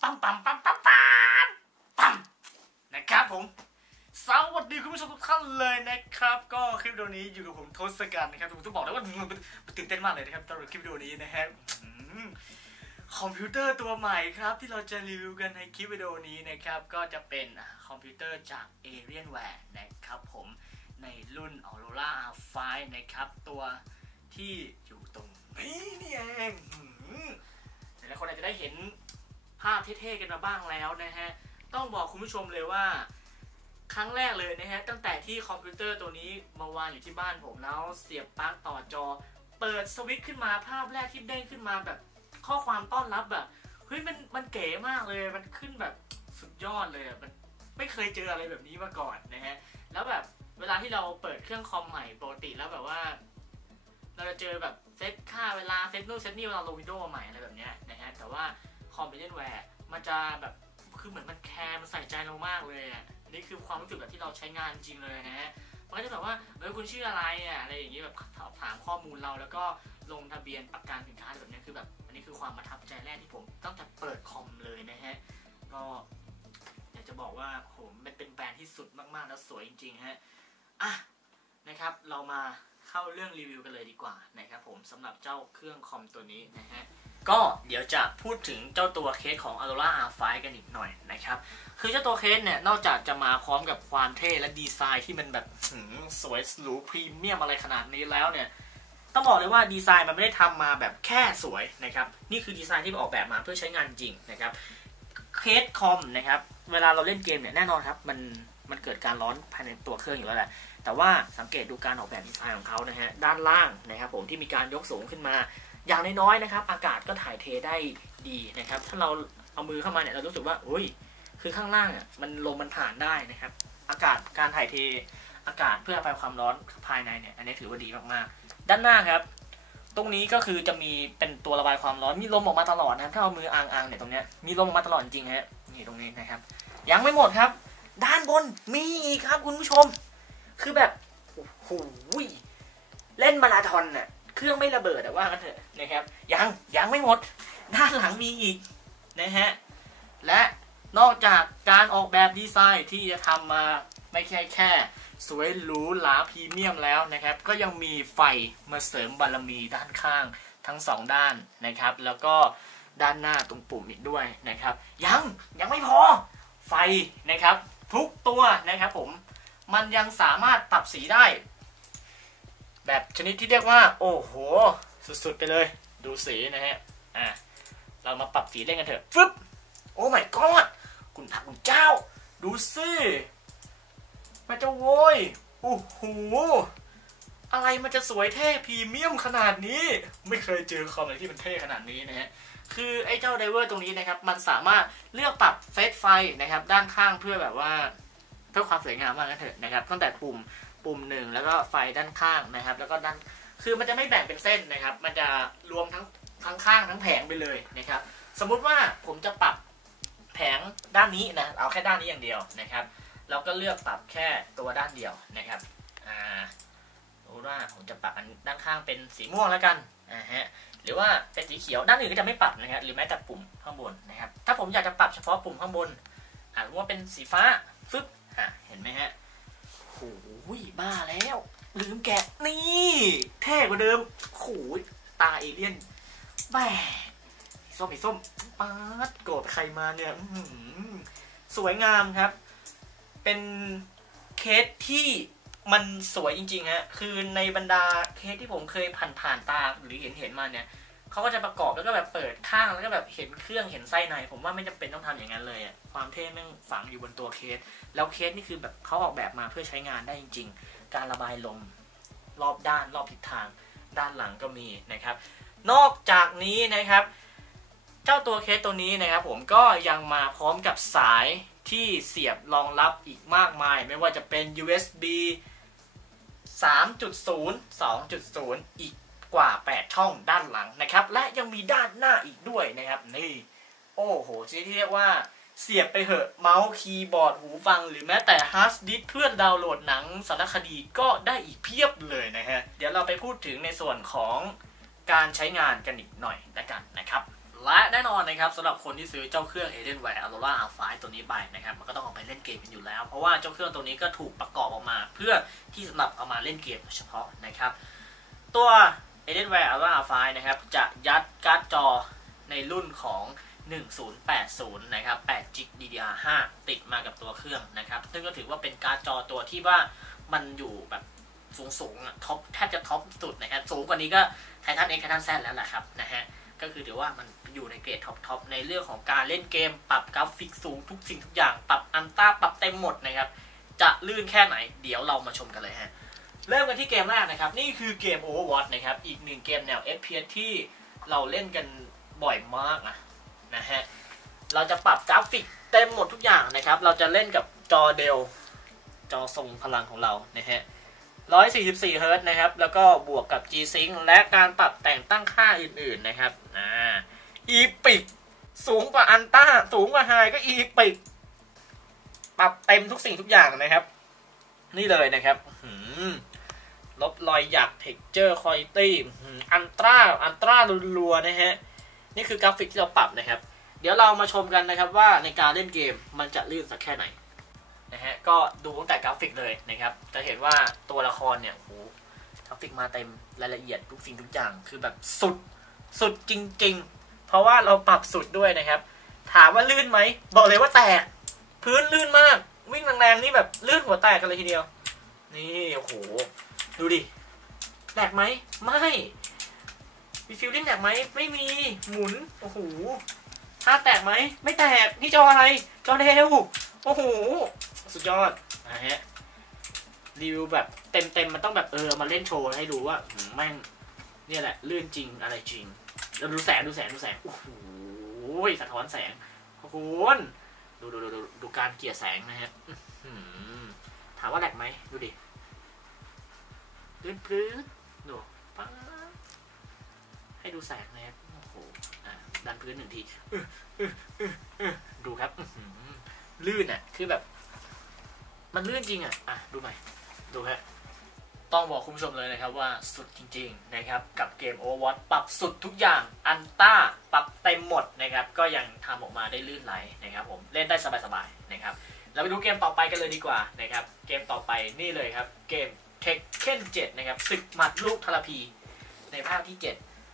pam, pam, pam. ดีคุณผู้ชมทุกท่านเลยนะครับ ก็คลิปวิดีโอนี้อยู่กับผมทศกัณฐ์นะครับผมต้องบอกเลยว่ามันตื่นเต้นมากเลยนะครับตอนคลิปวิดีโอนี้นะฮะคอมพิวเตอร์ตัวใหม่ครับที่เราจะรีวิวกันในคลิปวิดีโอนี้นะครับก็จะเป็นคอมพิวเตอร์จาก Alienware นะครับผมในรุ่น Aurora R5 นะครับตัวที่อยู่ตรงนี้นี่เองหลายๆคนอาจจะได้เห็นภาพเท่ๆกันมาบ้างแล้วนะฮะต้องบอกคุณผู้ชมเลยว่า ครั้งแรกเลยนะฮะตั้งแต่ที่คอมพิวเตอร์ตัวนี้มาวางอยู่ที่บ้านผมแล้วเสียบปลั๊กต่อจอ เปิดสวิตช์ขึ้นมาภาพแรกที่เด้งขึ้นมาแบบข้อความต้อนรับแบบเฮ้ยมันมันเก๋มากเลยมันขึ้นแบบสุดยอดเลยอะมันไม่เคยเจออะไรแบบนี้มาก่อนนะฮะแล้วแบบเวลาที่เราเปิดเครื่องคอมใหม่ปกติแล้วแบบว่า เราจะเจอแบบเซตค่าเวลาเซตนู่นเซตนี่เวลาลงวิดีโอใหม่อะไรแบบเนี้ยนะฮะแต่ว่าคอมพิวเตอร์แวร์มันจะแบบคือเหมือนมันแคร์มันใส่ใจเรามากเลยอะ นี่คือความรู้สึกแบบที่เราใช้งานจริงเลยนะฮะมันก็จะแบบว่าเออคุณชื่ออะไรอะอะไรอย่างเงี้ยแบบถามข้อมูลเราแล้วก็ลงทะเบียนประกันสินค้าแบบนี้คือแบบอันนี้คือความประทับใจแรกที่ผมตั้งแต่เปิดคอมเลยนะฮะก็อยากจะบอกว่าโหมันเป็นแบรนด์ที่สุดมากๆ แล้วสวยจริงๆฮะอะนะครับ เรามาเข้าเรื่องรีวิวกันเลยดีกว่านะครับผมสำหรับเจ้าเครื่องคอมตัวนี้นะฮะ ก็เดี๋ยวจะพูดถึงเจ้าตัวเคสของ Aurora R5 กันอีกหน่อยนะครับ คือเจ้าตัวเคสเนี่ย นอกจากจะมาพร้อมกับความเท่และดีไซน์ที่มันแบบสวยหรูพรีเมียมอะไรขนาดนี้แล้วเนี่ย ต้องบอกเลยว่าดีไซน์มันไม่ได้ทำมาแบบแค่สวยนะครับ นี่คือดีไซน์ที่ออกแบบมาเพื่อใช้งานจริงนะครับ เคสคอมนะครับ เวลาเราเล่นเกมเนี่ยแน่นอนครับมันมันเกิดการร้อนภายในตัวเครื่องอยู่แล้วแหละ แต่ว่าสังเกตดูการออกแบบดีไซน์ของเขานะฮะ ด้านล่างนะครับผมที่มีการยกสูงขึ้นมา อย่างน้อยๆนะครับ อากาศก็ถ่ายเทได้ดีนะครับ ถ้าเราเอามือเข้ามาเนี่ยเรารู้สึกว่าอุ้ยคือข้างล่างอะมันลมมันผ่านได้นะครับ อากาศการถ่ายเทอากาศเพื่อระบายความร้อนภายในเนี่ยอันนี้ถือว่าดีมากๆ ด้านหน้าครับ ตรงนี้ก็คือจะมีเป็นตัวระบายความร้อนมีลมออกมาตลอดนะครับถ้าเอามืออ่างๆเนี่ยตรงเนี้ยมีลมออกมาตลอดจริงฮะนี่ตรงนี้นะครับ ยังไม่หมดครับ ด้านบนมีอีกครับคุณผู้ชม คือแบบโอ้โหเล่นมาราธอนน่ะ เครื่องไม่ระเบิดแต่ว่ากันเถอะนะครับยังยังไม่หมด ด้านหลังมีอีกนะฮะและนอกจากการออกแบบดีไซน์ที่จะทำมาไม่ใช่แค่ สวยหรูหราพรีเมียมแล้วนะครับ ก็ยังมีไฟมาเสริมบารมีด้านข้างทั้งสองด้านนะครับ แล้วก็ด้านหน้าตรงปุ่มอีกด้วยนะครับ ยังยังไม่พอไฟนะครับ ทุกตัวนะครับผมมันยังสามารถปรับสีได้ แบบชนิดที่เรียกว่า โอ้โห สุดๆไปเลย ดูสีนะฮะ อะ เรามาปรับสีเล่นกันเถอะฟึบโอ้ my god คุณพระคุณเจ้า ดูสิมันจะโว้ยโอ้โห อะไรมันจะสวยเท่พรีเมียมขนาดนี้ ไม่เคยเจอคอมอะไรที่มันเท่ขนาดนี้นะฮะ คือไอ้เจ้าไดเวอร์ตรงนี้นะครับ มันสามารถเลือกปรับเฟซไฟนะครับ ด้านข้างเพื่อแบบว่า เพื่อความสวยงามมากกันเถอะนะครับ ตั้งแต่ปุ่ม ปุ่มหนึ่งแล้วก็ไฟด้านข้างนะครับ แล้วก็ด้านคือมันจะไม่แบ่งเป็นเส้นนะครับ มันจะรวมทั้งทั้งข้างทั้งแผงไปเลยนะครับ สมมุติว่าผมจะปรับแผงด้านนี้นะ เอาแค่ด้านนี้อย่างเดียวนะครับ เราก็เลือกปรับแค่ตัวด้านเดียวนะครับอ่าสมมติว่าผมจะปรับอันด้านข้างเป็นสีม่วงแล้วกันอ่าฮะหรือว่าเป็นสีเขียวด้านอื่นก็จะไม่ปรับนะครับหรือแม้แต่ปุ่มข้างบนนะครับ ถ้าผมอยากจะปรับเฉพาะปุ่มข้างบนอ่าว่าเป็นสีฟ้าฟึบอะเห็นไหมฮะ โอ้ยบ้าแล้ว ลืมแกะนี่เท่กว่าเดิมโอ้ยตาเอเลี่ยนแหมส้มไอ้ส้มป๊าดโกรธใครมาเนี่ยสวยงามครับ เป็นเคสที่มันสวยจริงๆฮะคือในบรรดาเคสที่ผมเคยผ่านผ่านตาหรือเห็นเห็นมาเนี่ย เขาก็จะประกอบแล้วก็แบบเปิดข้างแล้วก็แบบเห็นเครื่องเห็นไส้ใน ผมว่าไม่จำเป็นต้องทำอย่างนั้นเลยอะความเท่แม่งฝังอยู่บนตัวเคส แล้วเคสนี่คือแบบเขาออกแบบมาเพื่อใช้งานได้จริง ๆ การระบายลมรอบด้านรอบทิศทาง ด้านหลังก็มีนะครับ นอกจากนี้นะครับ เจ้าตัวเคสตัวนี้นะครับ ผมก็ยังมาพร้อมกับสายที่เสียบรองรับอีกมากมาย ไม่ว่าจะเป็น USB 3.0 2.0 อีก กว่า 8 ช่องด้านหลังนะครับ และยังมีด้านหน้าอีกด้วยนะครับ นี่ โอ้โหชนิดที่เรียกว่าเสียบไปเหอะเมาส์คีย์บอร์ดหูฟัง หรือแม้แต่ฮาร์ดดิสเพื่อดาวน์โหลดหนังสารคดีก็ได้อีกเพียบเลยนะฮะ เดี๋ยวเราไปพูดถึงในส่วนของการใช้งานกันอีกหน่อยละกันนะครับ และแน่นอนนะครับสำหรับคนที่ซื้อเจ้าเครื่อง Alienware Aurora Alpha ตัวนี้ไปนะครับ มันก็ต้องเอาไปเล่นเกมกันอยู่แล้ว เพราะว่าเจ้าเครื่องตัวนี้ก็ถูกประกอบออกมา เพื่อที่สำหรับเอามาเล่นเกมโดยเฉพาะนะครับ ตัว Alienware Aurora Alpha นะครับ จะยัดการ์ดจอในรุ่นของ 1080 นะครับ 8 g b DDR5 ติดมากับตัวเครื่องนะครับ ซึ่งก็ถือว่าเป็นการ์ดจอตัวที่ว่ามันอยู่แบบสูงๆอะท็อปแทบจะท็อปสุดนะครับ สูงกว่านี้ก็ไททันเอ็กไททันแซแล้วแหละครับนะฮะ ก็คือถือว่ามันอยู่ในเกรดท็อปทอปในเรื่องของการเล่นเกม ปรับกราฟิกสูงทุกสิ่งทุกอย่าง ปรับอันต้าปรับเต็มหมดนะครับ จะลื่นแค่ไหน เดี๋ยวเรามาชมกันเลยฮะ เริ่มกันที่เกมแรกนะครับ นี่คือเกม Overwatch นะครับ อีกหนึ่งเกมแนว FPS ที่เราเล่นกันบ่อยมากนะนะฮะ เราจะปรับกราฟิกเต็มหมดทุกอย่างนะครับ เราจะเล่นกับจอเดล จอทรงพลังของเรานะฮะ 144 เฮิร์ตนะครับ แล้วก็บวกกับ G-Sync และการปรับแต่งตั้งค่าอื่นๆนะครับ อ่า อีปิกสูงกว่าอันต้า สูงกว่าไฮก็อีปิกปรับเต็มทุกสิ่งทุกอย่างนะครับ นี่เลยนะครับหืม ลบรอยหยัก texture quality อันตราอันตรารัวๆนะฮะ นี่คือกราฟิกที่เราปรับนะครับ เดี๋ยวเรามาชมกันนะครับว่าในการเล่นเกมมันจะลื่นสักแค่ไหนนะฮะ ก็ดูตั้งแต่กราฟิกเลยนะครับ จะเห็นว่าตัวละครเนี่ยโหกราฟิกมาเต็มรายละเอียดทุกสิ่งทุกอย่างคือแบบสุดสุดจริง ๆ เพราะว่าเราปรับสุดด้วยนะครับ ถามว่าลื่นไหม บอกเลยว่าแตก พื้นลื่นมาก วิ่งแรงๆนี่แบบลื่นหัวแตกกันเลยทีเดียว นี่โอ้โห ดูดิแตกไหมไม่มีฟิลลิ่งแตกไหมไม่มีหมุนโอ้โหถ้าแตกไหมไม่แตกนี่จออะไรจอเดลโอ้โหสุดยอดนะฮะรีวิวแบบเต็มๆมันต้องแบบเออมาเล่นโชว์ให้ดูว่าแม่งเนี่ยแหละเลื่อนจริงอะไรจริงแล้วดูแสงดูแสงดูแสงโอ้โหสะท้อนแสงขอบคุณดูดูดูดูดูการเกลี่ยแสงนะฮะถามว่าแหลกไหมดูดิ พื้นพื้นดูป๊าให้ดูแสงนะครับโอ้โหดันพื้นหนึ่งทีดูครับลื่นอะ คือแบบ มันลื่นจริงอะ อะ ดูหน่ดูฮะต้องบอกคุณผู้ชมเลยนะครับว่าสุดจริง ๆ นะครับ กับเกม Overwatch ปรับสุดทุกอย่างอันต้าปรับเต็มหมดนะครับ ก็ยังทำออกมาได้ลื่นไหลนะครับผมเล่นได้สบายๆนะครับเราไปดูเกมต่อไปกันเลยดีกว่านะครับ เกมต่อไปนี่เลยครับ เกม Tekken 7นะครับศึกหมัดลูกทรพีในภาคที่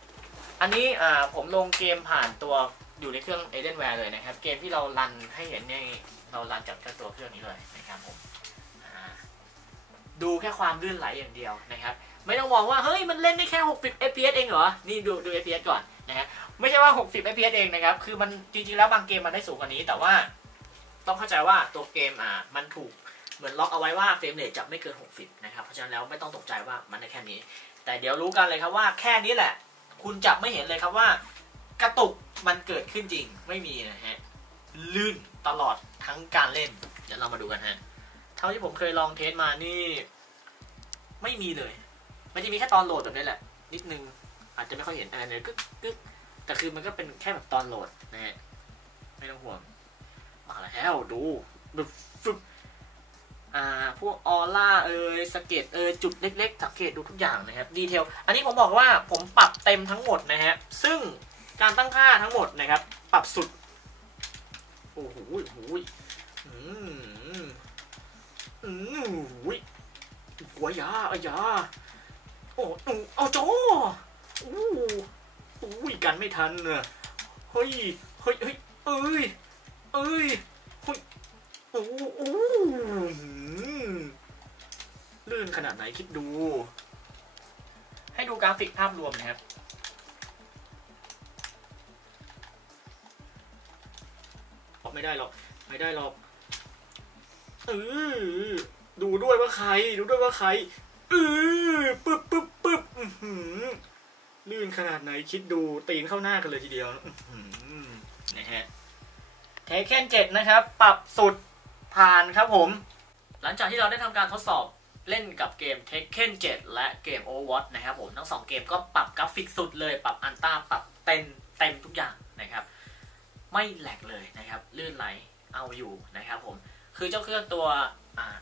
7 อันนี้ผมลงเกมผ่านตัวอยู่ในเครื่อง Alienware เลยนะครับ เกมที่เรารันให้เห็นเนี่ยเรารันจากตัวเครื่องนี้เลยนะครับผมดูแค่ความลื่นไหลอย่างเดียวนะครับ ไม่ต้องมองว่า เฮ้ย มันเล่นได้แค่ 60 fps เองเหรอ นี่ดูดู fps ก่อนนะฮะไม่ใช่ว่า 60 fps เองนะครับ คือมันจริงๆแล้วบางเกมมันได้สูงกว่านี้ แต่ว่าต้องเข้าใจว่าตัวเกมอ่ามันถูก เหมือนล็อกเอาไว้ว่าเฟรมเรทจะไม่เกิน 60 นะครับ เพราะฉะนั้นแล้วไม่ต้องตกใจว่ามันได้แค่นี้ แต่เดี๋ยวรู้กันเลยครับว่าแค่นี้แหละ คุณจะไม่เห็นเลยครับว่ากระตุกมันเกิดขึ้นจริงไม่มีนะฮะลื่นตลอดทั้งการเล่น เดี๋ยวเรามาดูกันฮะเท่าที่ผมเคยลองเทสมานี่ ไม่มีเลย มันจะมีแค่ตอนโหลดแบบนี้แหละ นิดนึงอาจจะไม่ค่อยเห็นอะไรเลยกึกกึกแต่คือมันก็เป็นแค่แบบตอนโหลดนะฮะไม่ต้องห่วงมาแล้วดูแบบฟึบ อ่าพวกออร่าเอยสเก็ตเอยจุดเล็กๆสังเกตดูทุกอย่างนะครับดีเทลอันนี้ผมบอกว่าผมปรับเต็มทั้งหมดนะฮะซึ่งการตั้งค่าทั้งหมดนะครับ ปรับสุดโอ้โหโอ้โหอืมอืมอุ้ยหัวยาอายาโอ้โอ้เอาโจอู้อุ้ยกันไม่ทันเนอะเฮ้ยเฮ้ยเฮ้ยเอ้ยเอ้ยเฮ้ยโอ้โอ้หืมลื่ นขนาดไหนคิดดู ให้ดูกราฟิกภาพรวมนะครับ ไม่ได้หรอก ไม่ได้หรอกเออดูด้วยว่าใคร ดูด้วยว่าใครเออปึ๊บปึ๊บปึ๊บอื้อหือลื่นขนาดไหนคิดดูตีนเข้าหน้ากันเลยทีเดียวอื้อหือนะฮะเทเคน7นะครับ ปรับสุดผ่านครับผม หลังจากที่เราได้ทำการทดสอบ เล่นกับเกม Tekken 7 และเกม Overwatch นะครับผมทั้งสองเกมก็ปรับกราฟิกสุดเลย ปรับอันต้าปรับเต็มเต็มทุกอย่างนะครับ ไม่แหลกเลยนะครับ ลื่นไหลเอาอยู่นะครับผม คือเจ้าเครื่องตัว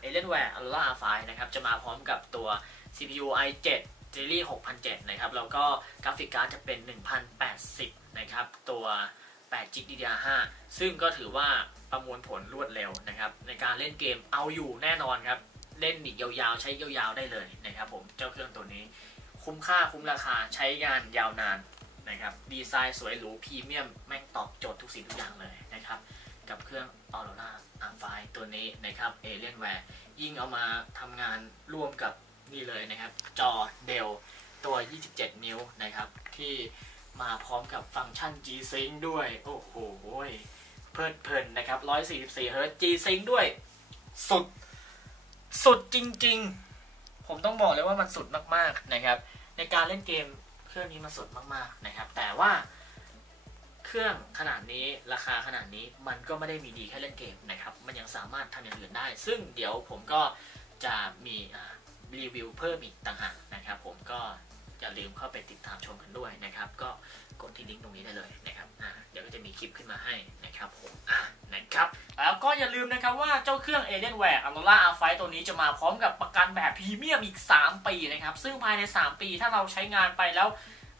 Alienware Aurora 5นะครับ จะมาพร้อมกับตัว CPU i7 Series 6007 นะครับ แล้วก็กราฟิกการ์ดจะเป็น 1080 นะครับ ตัว8 g b DDR5 ซึ่งก็ถือว่าประมวลผลรวดเร็วนะครับ ในการเล่นเกมเอาอยู่แน่นอนครับ เล่นอีกยาวๆ ใช้ยาวๆได้เลยนะครับผมเจ้าเครื่องตัวนี้ คุ้มค่าคุ้มราคาใช้งานยาวนานนะครับดีไซน์สวยหรูพรีเมียมแม่งตอบโจทย์ทุกสิ่งทุกอย่างเลยนะครับกับเครื่อง Aurora R5 ตัวนี้นะครับ Alienware ยิ่งเอามาทำงานร่วมกับนี่เลยนะครับ จอเดลตัว 27 นิ้วนะครับ ที่มาพร้อมกับฟังก์ชัน G-Sync ด้วย โอ้โหเพลิดเพลินนะครับ 144 Hz G-Sync ด้วย สุด สุดจริง ๆ ผมต้องบอกเลยว่ามันสุดมากๆนะครับ ในการเล่นเกมเครื่องนี้มันสุดมากๆนะครับ แต่ว่าเครื่องขนาดนี้ราคาขนาดนี้มันก็ไม่ได้มีดีแค่เล่นเกมนะครับ มันยังสามารถทำอย่างอื่นได้ ซึ่งเดี๋ยวผมก็จะมีรีวิวเพิ่มอีกต่างหากนะครับ ผมก็ อย่าลืมเข้าไปติดตามชมกันด้วยนะครับ ก็กดที่ลิงก์ตรงนี้ได้เลยนะครับอ่าเดี๋ยวก็จะมีคลิปขึ้นมาให้นะครับผมอ่านะครับแล้วก็อย่าลืมนะครับว่าเจ้าเครื่อง Alienware Aurora R5 ตัวนี้จะมาพร้อมกับประกันแบบพรีเมียมอีก 3 ปีนะครับ ซึ่งภายใน 3 ปีถ้าเราใช้งานไปแล้ว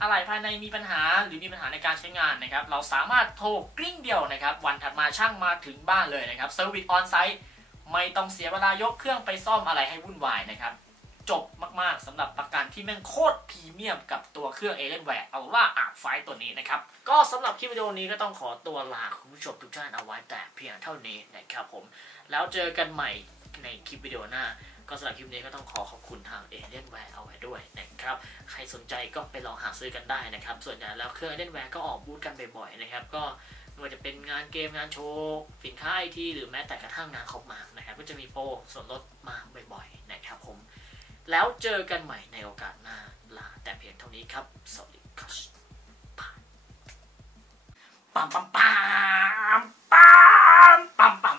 อะไรภายในมีปัญหาหรือมีปัญหาในการใช้งานนะครับ เราสามารถโทรกริ้งเดียวนะครับ วันถัดมาช่างมาถึงบ้านเลยนะครับเซอร์วิสออนไซต์ไม่ต้องเสียเวลายกเครื่องไปซ่อมอะไรให้วุ่นวายนะครับ จบมากๆสำหรับประกันที่แม่งโคตรพรีเมียมกับตัวเครื่อง Alienware Aurora R5 ตัวนี้นะครับ ก็สำหรับคลิปวิดีโอนี้ก็ต้องขอตัวลาคุณผู้ชมทุกท่านเอาไว้แต่เพียงเท่านี้นะครับผม แล้วเจอกันใหม่ในคลิปวิดีโอหน้า ก็สำหรับคลิปนี้ก็ต้องขอขอบคุณทาง Alienware เอาไว้ด้วยนะครับ ใครสนใจก็ไปลองหาซื้อกันได้นะครับ ส่วนใหญ่แล้วเครื่อง Alienware ก็ออกบูธกันบ่อยๆนะครับก็ไม่ว่าจะเป็นงานเกมงานโชว์สินค้าไอทีหรือแม้แต่กระทั่งงานคอมมานะครับก็จะมีโปรส่วนลดมาบ่อยๆนะครับผม แล้วเจอกันใหม่ในโอกาสหน้าลาแต่เพียงเท่านี้ครับสวัสดีครับปั๊มปั๊มปั๊มปั๊มปั๊มปั๊ม